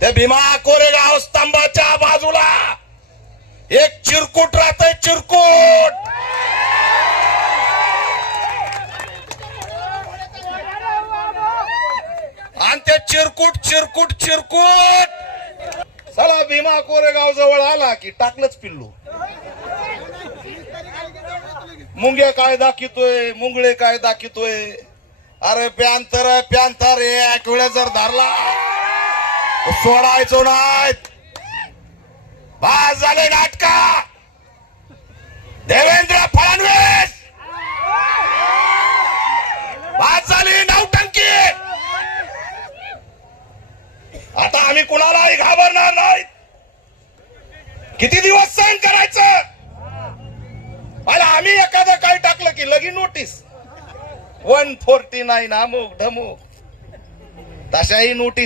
त्या भीमा कोरेगाव स्तंभाच्या बाजूला एक चिरकुट राहतंय, चिरकुट. आणि ते चिरकुट चिरकुट चिरकुट चला भीमा कोरेगाव जवळ आला की टाकलंच पिल्लू. मुंग्या काय दाखितोय, मुंगळे काय दाखितोय. अरे प्यांतर प्यांतर एक वेळा जर धरला सोडायचो नाही. बास झाले नाटका. देवेंद्र फडणवीस बास झाली नौटंकी. आता आम्ही कुणालाही घाबरणार नाही. किती दिवस सहन करायचं. मला आम्ही एखादं काही टाकलं की लगी नोटीस 149 अमुक ढमुक. तशाही नोटीस